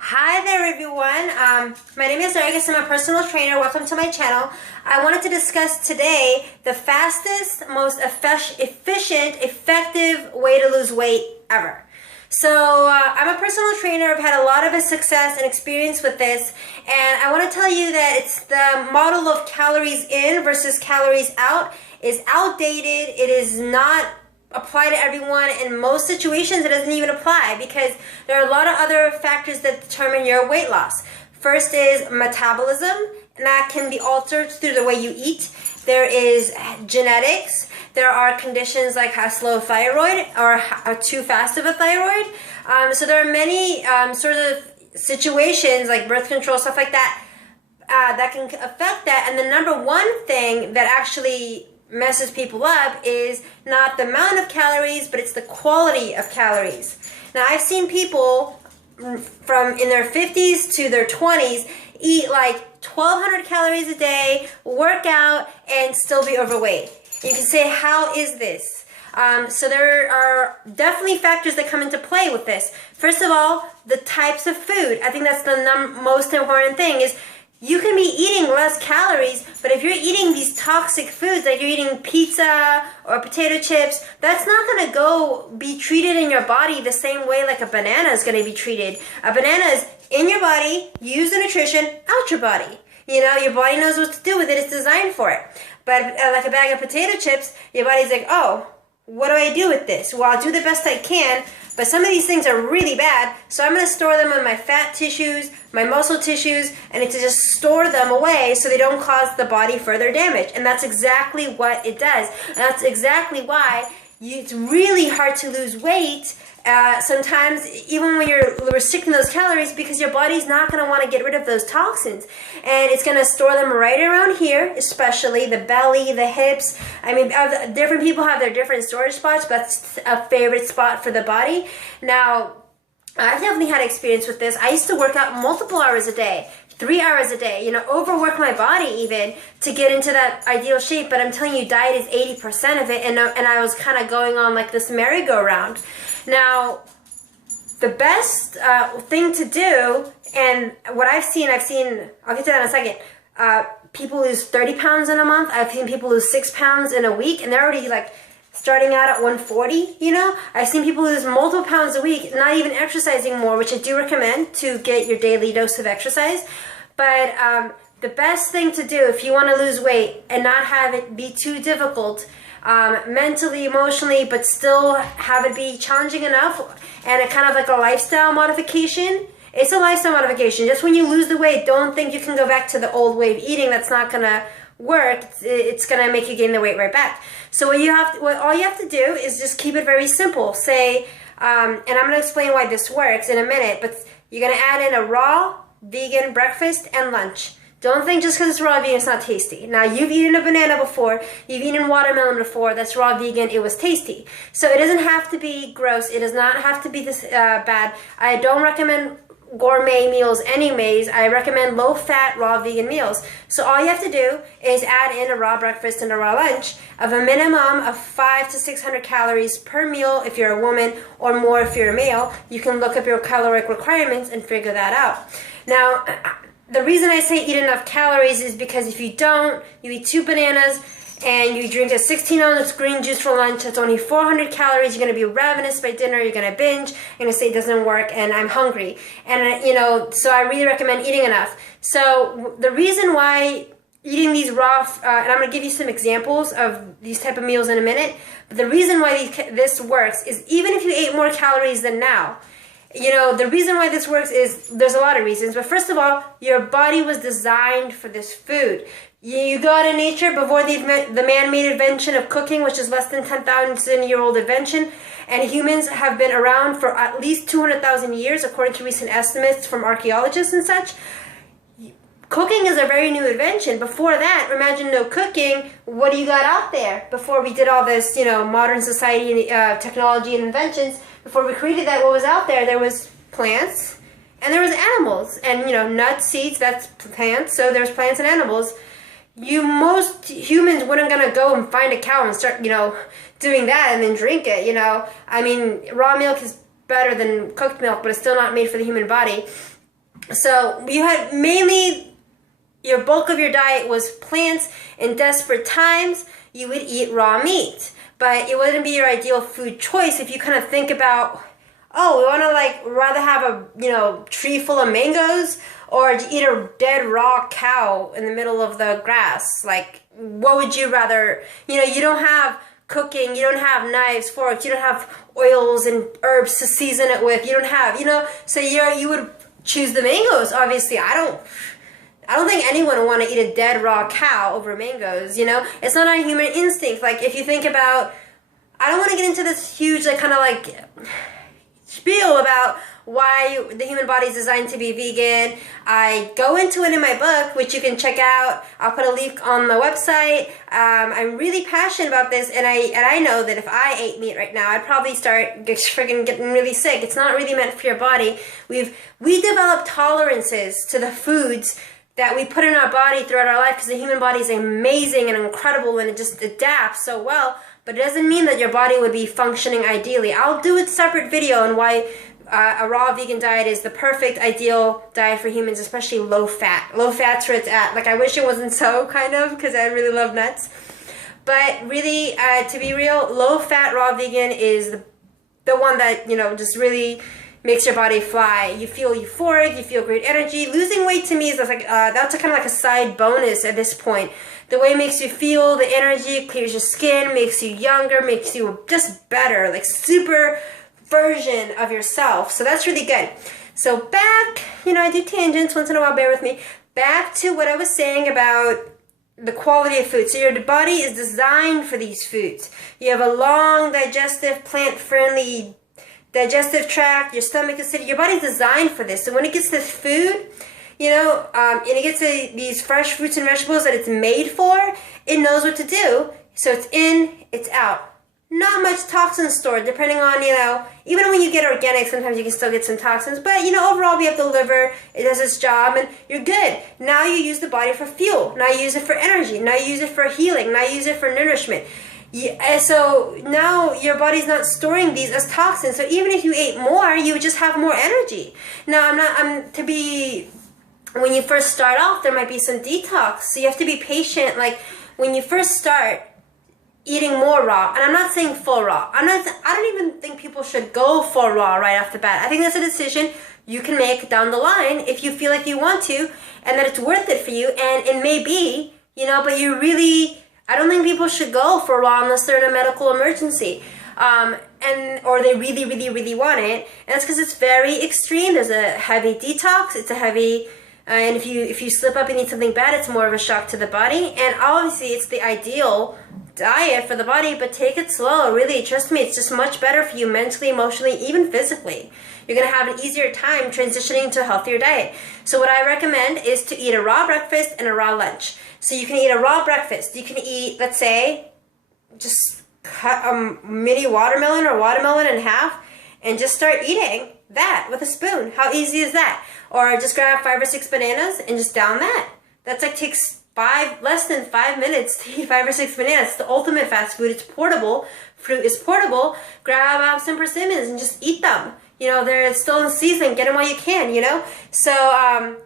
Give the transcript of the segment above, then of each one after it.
Hi there everyone, my name is Argus. I'm a personal trainer. Welcome to my channel. I wanted to discuss today the fastest, most efficient, effective way to lose weight ever. So I'm a personal trainer. I've had a lot of success and experience with this, and I want to tell you that it's the model of calories in versus calories out is outdated. It is not apply to everyone. In most situations it doesn't even apply because there are a lot of other factors that determine your weight loss. First is metabolism, and that can be altered through the way you eat. There is genetics. There are conditions like high slow thyroid or too fast of a thyroid. So there are many sort of situations like birth control, stuff like that, that can affect that. And the number one thing that actually messes people up is not the amount of calories, but it's the quality of calories. Now, I've seen people from in their 50s to their 20s eat like 1,200 calories a day, work out, and still be overweight. And you can say, how is this? So there are definitely factors that come into play with this. First of all, the types of food. I think that's the most important thing is you can be eating less calories, but if you're eating these toxic foods, like you're eating pizza or potato chips, that's not going to go be treated in your body the same way like a banana is going to be treated. A banana is in your body, use the nutrition, out your body. You know, your body knows what to do with it. It's designed for it. But like a bag of potato chips, your body's like, oh, what do I do with this? Well, I'll do the best I can, but some of these things are really bad, so I'm going to store them in my fat tissues, my muscle tissues, and to just store them away so they don't cause the body further damage. And that's exactly what it does. And that's exactly why it's really hard to lose weight sometimes, even when you're restricting those calories, because your body's not going to want to get rid of those toxins. And it's going to store them right around here, especially the belly, the hips. I mean, different people have their different storage spots, but that's a favorite spot for the body. Now, I've definitely had experience with this. I used to work out multiple hours a day, 3 hours a day, overwork my body even to get into that ideal shape. But I'm telling you, diet is 80% of it, and I was kind of going on like this merry-go-round. Now, the best thing to do, and what I've seen, I'll get to that in a second, people lose 30 pounds in a month. I've seen people lose 6 pounds in a week, and they're already like starting out at 140, I've seen people lose multiple pounds a week, not even exercising more, which I do recommend to get your daily dose of exercise. But the best thing to do if you want to lose weight and not have it be too difficult, mentally, emotionally, but still have it be challenging enough, and a kind of like a lifestyle modification. It's a lifestyle modification. Just when you lose the weight, don't think you can go back to the old way of eating. That's not going to work. It's going to make you gain the weight right back. So all you have to do is just keep it very simple. Say, and I'm going to explain why this works in a minute, but you're going to add in a raw vegan breakfast and lunch. Don't think just because it's raw vegan it's not tasty. Now, you've eaten a banana before, you've eaten watermelon before, that's raw vegan, it was tasty. So it doesn't have to be gross, it does not have to be this bad. I don't recommend gourmet meals anyways. I recommend low-fat raw vegan meals. So all you have to do is add in a raw breakfast and a raw lunch of a minimum of 500 to 600 calories per meal if you're a woman, or more if you're a male. You can look up your caloric requirements and figure that out. Now, the reason I say eat enough calories is because if you don't, you eat 2 bananas and you drink a 16-ounce green juice for lunch, that's only 400 calories. You're going to be ravenous by dinner. You're going to binge. You're going to say it doesn't work and I'm hungry. And, so I really recommend eating enough. So the reason why eating these raw, and I'm going to give you some examples of these type of meals in a minute, but the reason why this works is even if you ate more calories than now, the reason why this works is there's a lot of reasons. But first of all, your body was designed for this food. You go out in nature before the man-made invention of cooking, which is less than 10,000-year-old invention, and humans have been around for at least 200,000 years, according to recent estimates from archaeologists and such. Cooking is a very new invention. Before that, imagine no cooking. What do you got out there? Before we did all this, modern society, technology and inventions, before we created that, what was out there? There was plants and there was animals. And, nuts, seeds, that's plants. So there's plants and animals. Most humans wouldn't gonna go and find a cow and start, doing that and then drink it, I mean, raw milk is better than cooked milk, but it's still not made for the human body. So you had mainly your bulk of your diet was plants. In desperate times, you would eat raw meat, but it wouldn't be your ideal food choice if you kind of think about, oh, we want to like rather have a tree full of mangoes or eat a dead raw cow in the middle of the grass. Like, what would you rather? You don't have cooking, you don't have knives, forks, you don't have oils and herbs to season it with. You don't have, so you would choose the mangoes. Obviously, I don't think anyone would want to eat a dead raw cow over mangoes. It's not our human instinct. Like, if you think about, I don't want to get into this huge kind of spiel about why the human body is designed to be vegan. I go into it in my book, which you can check out. I'll put a link on the website. I'm really passionate about this, and I know that if I ate meat right now, I'd probably start freaking getting really sick. It's not really meant for your body. We develop tolerances to the foods that we put in our body throughout our life, because the human body is amazing and incredible, and it just adapts so well. But it doesn't mean that your body would be functioning ideally. I'll do a separate video on why a raw vegan diet is the perfect ideal diet for humans, especially low fat. Low fat's where it's at. Like, I wish it wasn't so, kind of, because I really love nuts. But really, to be real, low fat raw vegan is the one that, just really makes your body fly. You feel euphoric, you feel great energy. Losing weight to me is like that's kind of like a side bonus at this point. The way it makes you feel, the energy, clears your skin, makes you younger, makes you just better, like super version of yourself. So that's really good. So back, I do tangents once in a while, bear with me. Back to what I was saying about the quality of food. So your body is designed for these foods. You have a long digestive, plant-friendly digestive tract. Your stomach is sitting. Your body's designed for this. So when it gets this food, and it gets these fresh fruits and vegetables that it's made for, it knows what to do. So it's in, it's out. Not much toxins stored, depending on, even when you get organic, sometimes you can still get some toxins. But, overall, we have the liver. It does its job, and you're good. Now you use the body for fuel. Now you use it for energy. Now you use it for healing. Now you use it for nourishment. So now your body's not storing these as toxins. So even if you ate more, you would just have more energy. Now, when you first start off, there might be some detox. So you have to be patient. Like, when you first start eating more raw, and I'm not saying full raw. I don't even think people should go full raw right off the bat. I think that's a decision you can make down the line if you feel like you want to, and that it's worth it for you. And it may be, but I don't think people should go for raw unless they're in a medical emergency. Or they really, really, really want it. And that's because it's very extreme. There's a heavy detox. It's a heavy, and if you slip up and eat something bad, it's more of a shock to the body. And obviously, it's the ideal diet for the body, but take it slow. Really, trust me, it's just much better for you mentally, emotionally, even physically. You're going to have an easier time transitioning to a healthier diet. So what I recommend is to eat a raw breakfast and a raw lunch. So you can eat a raw breakfast. You can eat, let's say, just cut a mini watermelon or watermelon in half and just start eating that with a spoon. How easy is that? Or just grab 5 or 6 bananas and just down that. That's takes less than 5 minutes to eat 5 or 6 bananas. It's the ultimate fast food. It's portable. Fruit is portable. Grab some persimmons and just eat them. They're still in season. Get them while you can, So,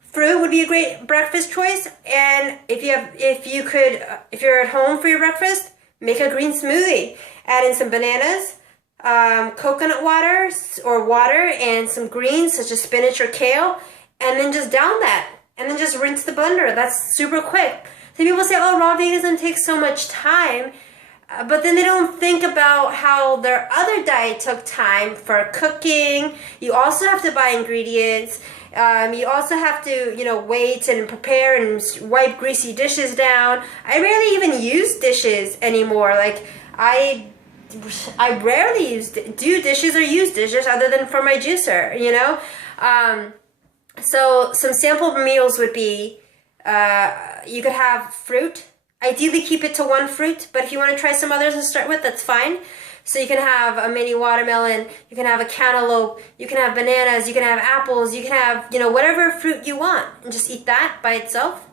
fruit would be a great breakfast choice. And if you're at home for your breakfast, make a green smoothie. Add in some bananas, coconut water and some greens such as spinach or kale, and then just down that. And then just rinse the blender. That's super quick. Some people say, oh, raw veganism takes so much time. But then they don't think about how their other diet took time for cooking. You also have to buy ingredients. You also have to, wait and prepare and wipe greasy dishes down. I rarely even use dishes anymore. Like, I rarely do dishes or use dishes other than for my juicer, So some sample meals would be, you could have fruit. Ideally keep it to one fruit, but if you want to try some others to start with, that's fine. So you can have a mini watermelon, you can have a cantaloupe, you can have bananas, you can have apples, you can have, whatever fruit you want, and just eat that by itself.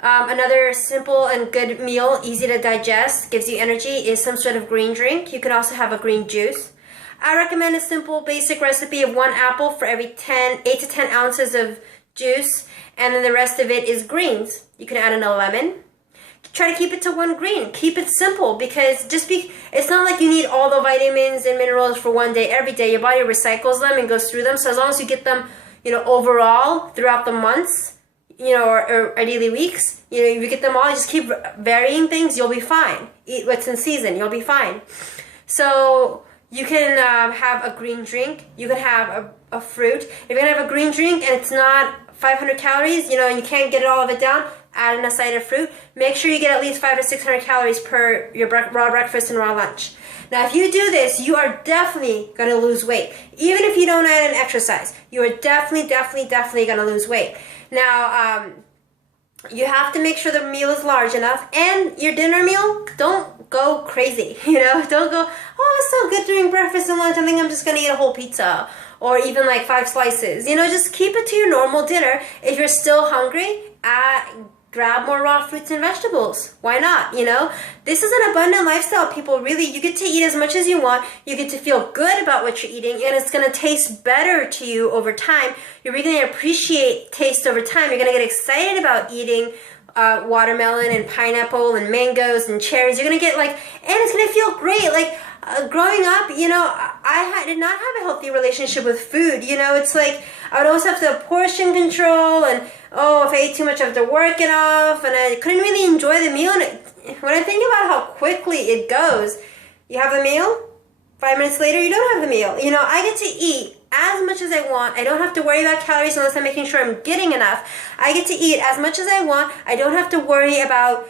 Another simple and good meal, easy to digest, gives you energy, is some sort of green drink. You could also have a green juice. I recommend a simple basic recipe of 1 apple for every 8 to 10 ounces of juice, and then the rest of it is greens. You can add in a lemon. Try to keep it to 1 green. Keep it simple, because it's not like you need all the vitamins and minerals for one day every day. Your body recycles them and goes through them. So as long as you get them, overall throughout the months, or ideally weeks, if you get them all, just keep varying things, you'll be fine. Eat what's in season, you'll be fine. So you can have a green drink. You can have a fruit. If you're gonna have a green drink and it's not 500 calories, and you can't get all of it down, add in a side of fruit. Make sure you get at least 500 to 600 calories per your raw breakfast and raw lunch. Now, if you do this, you are definitely going to lose weight. Even if you don't add in exercise, you are definitely going to lose weight. Now, you have to make sure the meal is large enough, and your dinner meal, don't go crazy. Don't go, oh, it's so good during breakfast and lunch, I think I'm just going to eat a whole pizza, or even like 5 slices. Just keep it to your normal dinner. If you're still hungry, grab more raw fruits and vegetables. Why not? This is an abundant lifestyle, people. Really, you get to eat as much as you want. You get to feel good about what you're eating, and it's going to taste better to you over time. You're really going to appreciate taste over time. You're going to get excited about eating watermelon and pineapple and mangoes and cherries. You're going to get and it's going to feel great. Growing up, I did not have a healthy relationship with food. It's like I would always have to portion control, and if I ate too much, I have to work it off, and I couldn't really enjoy the meal. And when I think about how quickly it goes, you have the meal, 5 minutes later, you don't have the meal. I get to eat as much as I want. I don't have to worry about calories unless I'm making sure I'm getting enough. I get to eat as much as I want. I don't have to worry about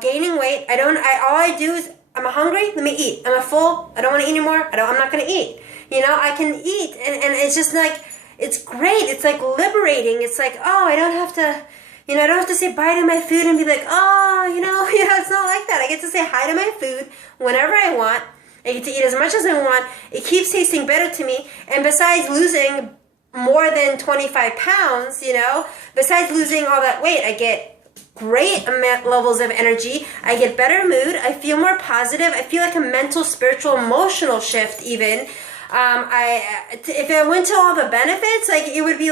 gaining weight. All I do is, I'm hungry, let me eat. I'm full, I don't want to eat anymore, I'm not going to eat. I can eat, and it's just it's great. It's liberating. It's I don't have to, I don't have to say bye to my food and be like, it's not like that. I get to say hi to my food whenever I want. I get to eat as much as I want. It keeps tasting better to me. And besides losing more than 25 pounds, besides losing all that weight, I get great levels of energy. I get better mood. I feel more positive. I feel like a mental, spiritual, emotional shift even. If I went to all the benefits, it would be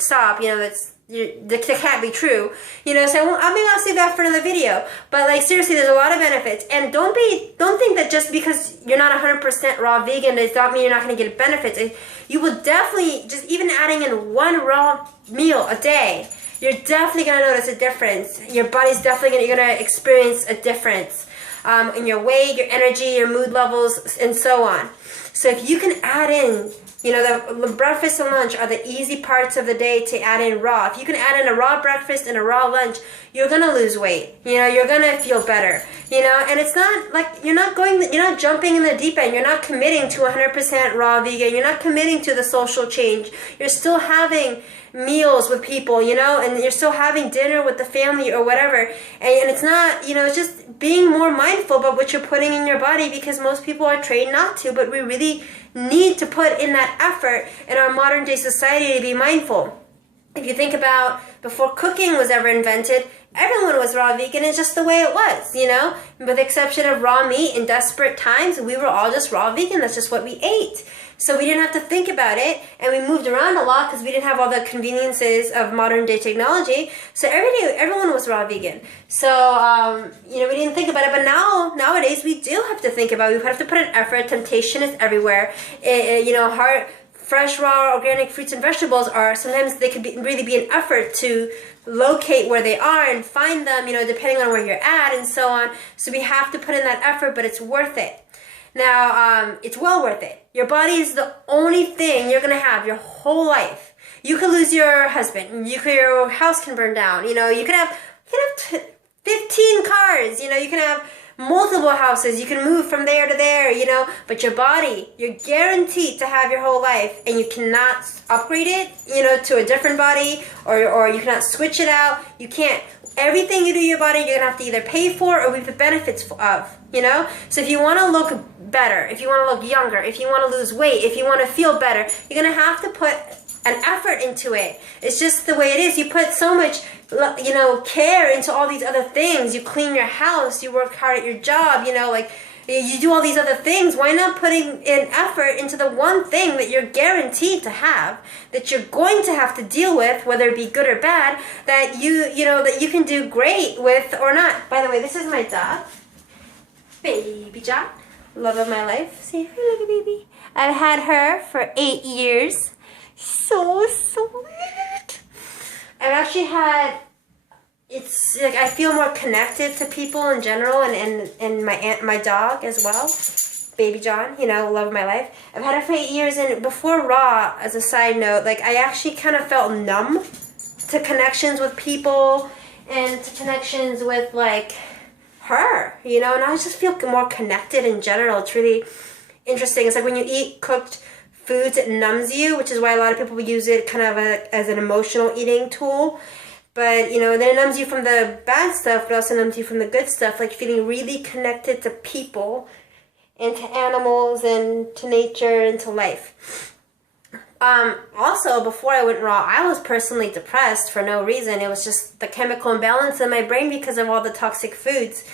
stop, that can't be true, so I'll save that for another video. But seriously, there's a lot of benefits, and don't think that just because you're not 100% raw vegan does not mean you're not going to get benefits. You will definitely, just even adding in 1 raw meal a day, you're definitely going to notice a difference. Your body's definitely going to experience a difference in your weight, your energy, your mood levels, and so on. So if you can add in, the breakfast and lunch are the easy parts of the day to add in raw. If you can add in a raw breakfast and a raw lunch, you're going to lose weight. You're going to feel better. And it's not you're not jumping in the deep end. You're not committing to 100% raw vegan. You're not committing to the social change. You're still having meals with people, and you're still having dinner with the family or whatever. And it's not, it's just being more mindful about what you're putting in your body, because most people are trained not to, but we really need to put in that effort in our modern day society to be mindful. If you think about before cooking was ever invented, everyone was raw vegan. It's just the way it was, with the exception of raw meat. In desperate times, we were all just raw vegan. That's just what we ate. So we didn't have to think about it, and we moved around a lot because we didn't have all the conveniences of modern day technology. So everyone was raw vegan. So, we didn't think about it, but nowadays we do have to think about it. We have to put an effort. Temptation is everywhere. Fresh, raw, organic fruits and vegetables sometimes they could really be an effort to locate where they are and find them, depending on where you're at and so on. So we have to put in that effort, but it's worth it. Now, it's well worth it. Your body is the only thing you're going to have your whole life. You could lose your husband. Your house can burn down. You can have 15 cars. You can have multiple houses. You can move from there to there, but your body, you're guaranteed to have your whole life, and you cannot upgrade it, to a different body, or you cannot switch it out. You can't. Everything you do to your body, you're going to have to either pay for or reap the benefits of, So if you want to look better, if you want to look younger, if you want to lose weight, if you want to feel better, you're going to have to put an effort into it. It's just the way it is. You put so much, care into all these other things. You clean your house, you work hard at your job, You do all these other things. Why not putting in effort into the one thing that you're guaranteed to have, that you're going to have to deal with, whether it be good or bad, that that you can do great with or not. By the way, this is my dog, Baby John, love of my life. See, hi, little baby. I've had her for 8 years. So sweet. I've actually had. It's like I feel more connected to people in general, and my dog as well, Baby John, love of my life. I've had her for 8 years, and before Raw, as a side note, like I actually kind of felt numb to connections with people and to connections with like her, and I just feel more connected in general. It's really interesting. It's like when you eat cooked foods, it numbs you, which is why a lot of people use it kind of as an emotional eating tool. But, then it numbs you from the bad stuff, but also numbs you from the good stuff, like feeling really connected to people and to animals and to nature and to life. Also, before I went raw, I was personally depressed for no reason. It was just the chemical imbalance in my brain because of all the toxic foods.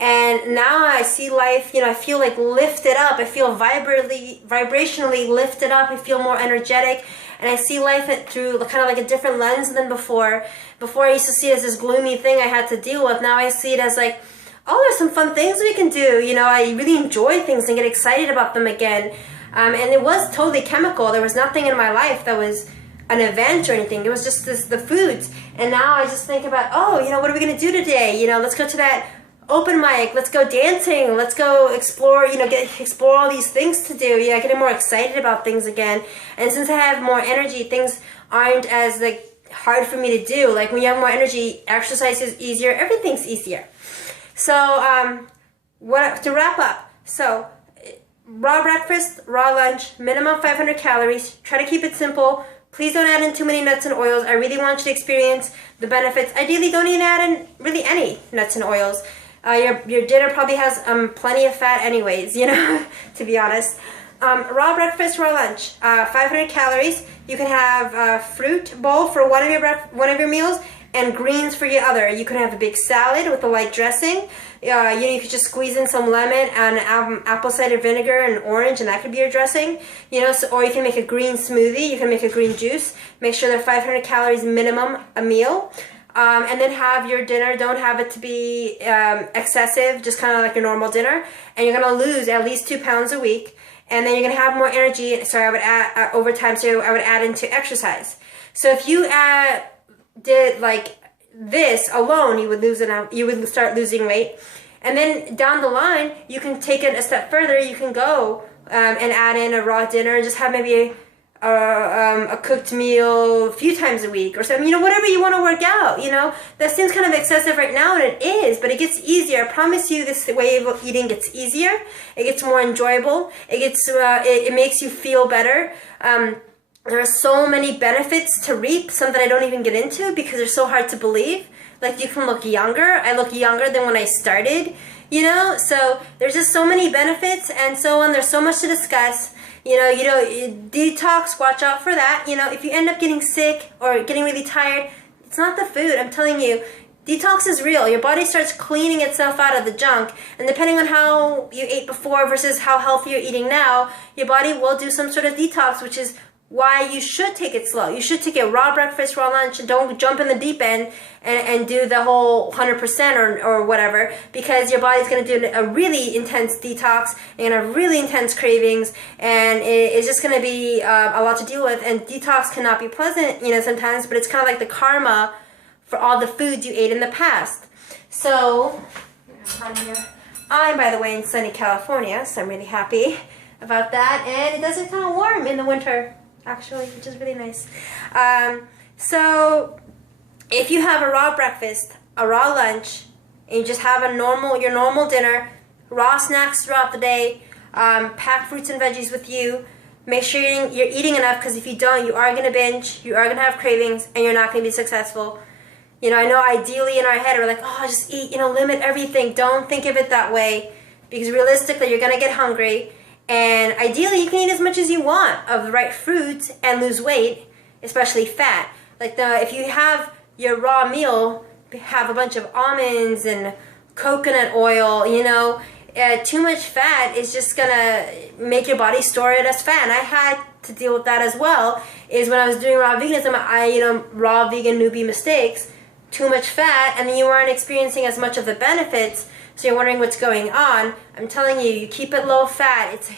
And now I see life, I feel like lifted up. I feel vibrationally lifted up. I feel more energetic. And I see life through kind of like a different lens than before. Before I used to see it as this gloomy thing I had to deal with. Now I see it as like, oh, there's some fun things we can do. I really enjoy things and get excited about them again. And it was totally chemical. There was nothing in my life that was an event or anything. It was just the foods. And now I just think about, oh, what are we going to do today? Let's go to that open mic, let's go dancing, let's go explore, explore all these things to do, getting more excited about things again. And since I have more energy, things aren't as like hard for me to do. Like when you have more energy, exercise is easier, everything's easier. So to wrap up, so raw breakfast, raw lunch, minimum 500 calories, try to keep it simple. Please don't add in too many nuts and oils. I really want you to experience the benefits. Ideally, don't even add in really any nuts and oils. Your dinner probably has plenty of fat anyways, to be honest. Raw breakfast, raw lunch, 500 calories. You can have a fruit bowl for one of your meals and greens for your other. You can have a big salad with a light dressing. You could just squeeze in some lemon and apple cider vinegar and orange, and that could be your dressing. Or you can make a green smoothie. You can make a green juice. Make sure they're 500 calories minimum a meal. And then have your dinner. Don't have it to be excessive, just kind of like your normal dinner. And you're going to lose at least 2 pounds a week. And then you're going to have more energy. So I would add over time. So I would add into exercise. So if you did like this alone, you would start losing weight. And then down the line, you can take it a step further. You can go and add in a raw dinner and just have maybe a cooked meal a few times a week or something, whatever you want to work out, that seems kind of excessive right now, and it is, but it gets easier. I promise you, this way of eating gets easier. It gets more enjoyable. It makes you feel better. There are so many benefits to reap, some that I don't even get into because they're so hard to believe. Like you can look younger. I look younger than when I started, so there's just so many benefits and so on. There's so much to discuss. Detox, watch out for that. If you end up getting sick or getting really tired, it's not the food. I'm telling you, detox is real. Your body starts cleaning itself out of the junk. And depending on how you ate before versus how healthy you're eating now, your body will do some sort of detox, which is why you should take it slow. You should take a raw breakfast, raw lunch, and don't jump in the deep end and do the whole 100% or whatever, because your body's going to do a really intense detox and have really intense cravings, and it's just going to be a lot to deal with. And detox cannot be pleasant, sometimes, but it's kind of like the karma for all the foods you ate in the past. So, I'm, by the way, in sunny California, so I'm really happy about that, and it does get kind of warm in the winter, actually, which is really nice. So if you have a raw breakfast, a raw lunch, and you just have your normal dinner, raw snacks throughout the day, pack fruits and veggies with you, make sure you're eating enough, because if you don't, you are going to binge, you are going to have cravings, and you're not going to be successful. I know ideally in our head we're like, oh, just eat, limit everything. Don't think of it that way, because realistically you're going to get hungry. And ideally, you can eat as much as you want of the right foods and lose weight, especially fat. Like if you have your raw meal, have a bunch of almonds and coconut oil, too much fat is just gonna make your body store it as fat. And I had to deal with that as well. Is when I was doing raw veganism, raw vegan newbie mistakes, too much fat, and then you weren't experiencing as much of the benefits. So you're wondering what's going on. I'm telling you, you keep it low fat. It's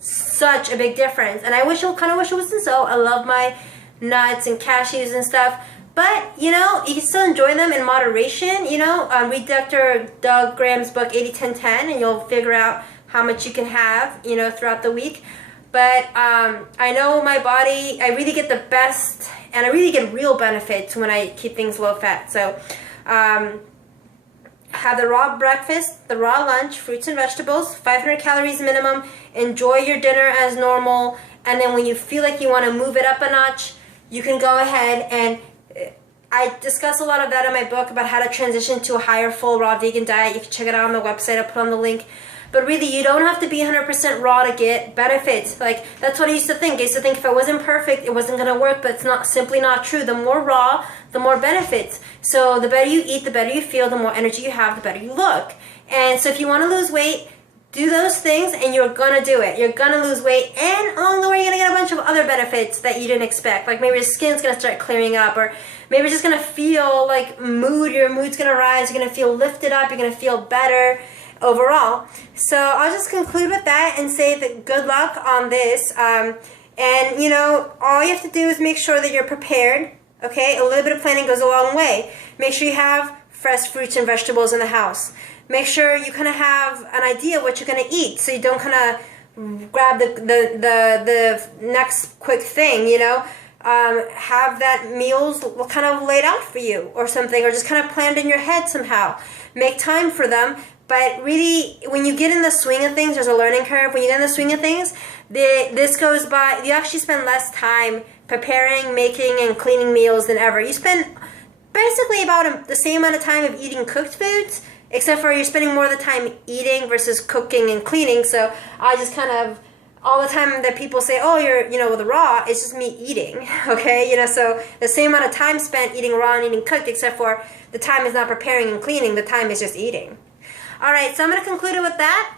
such a big difference. And I kind of wish it wasn't so. I love my nuts and cashews and stuff. But, you can still enjoy them in moderation, read Dr. Doug Graham's book, 80-10-10, and you'll figure out how much you can have, throughout the week. But I know my body, I really get the best, and I really get real benefits when I keep things low fat. So, have the raw breakfast, the raw lunch, fruits and vegetables, 500 calories minimum, enjoy your dinner as normal, and then when you feel like you want to move it up a notch, you can go ahead and I discuss a lot of that in my book about how to transition to a higher full raw vegan diet. You can check it out on the website. I'll put on the link. But really, you don't have to be 100% raw to get benefits. Like, that's what I used to think. I used to think if I wasn't perfect, it wasn't going to work, but it's simply not true. The more raw, the more benefits. So the better you eat, the better you feel, the more energy you have, the better you look. And so if you want to lose weight, do those things and you're going to do it. You're going to lose weight, and along the way you're going to get a bunch of other benefits that you didn't expect. Like maybe your skin's going to start clearing up, or maybe you're just going to feel like your mood's going to rise, you're going to feel lifted up, you're going to feel better overall. So I'll just conclude with that and say that good luck on this. And all you have to do is make sure that you're prepared. Okay, a little bit of planning goes a long way. Make sure you have fresh fruits and vegetables in the house. Make sure you kind of have an idea what you're going to eat, so you don't kind of grab the next quick thing, have that meals kind of laid out for you or something, or just kind of planned in your head somehow. Make time for them. But really, when you get in the swing of things, there's a learning curve. When you get in the swing of things, this goes by, you actually spend less time preparing, making, and cleaning meals than ever. You spend basically about the same amount of time of eating cooked foods, except for you're spending more of the time eating versus cooking and cleaning. So I just kind of, all the time that people say, oh, you're, with the raw, it's just me eating, okay? So the same amount of time spent eating raw and eating cooked, except for the time is not preparing and cleaning, the time is just eating. All right, so I'm going to conclude it with that.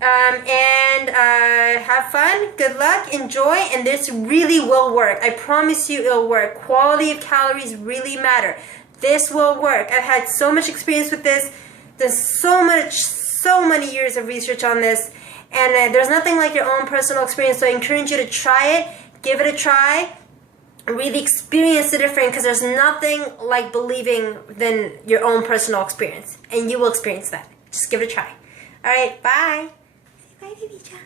Have fun, good luck, enjoy, and this really will work. I promise you it'll work. Quality of calories really matter. This will work. I've had so much experience with this. There's so many years of research on this, and there's nothing like your own personal experience, so I encourage you to try it, give it a try, really experience the difference, because there's nothing like believing than your own personal experience, and you will experience that. Just give it a try. All right, bye. Say bye, baby John.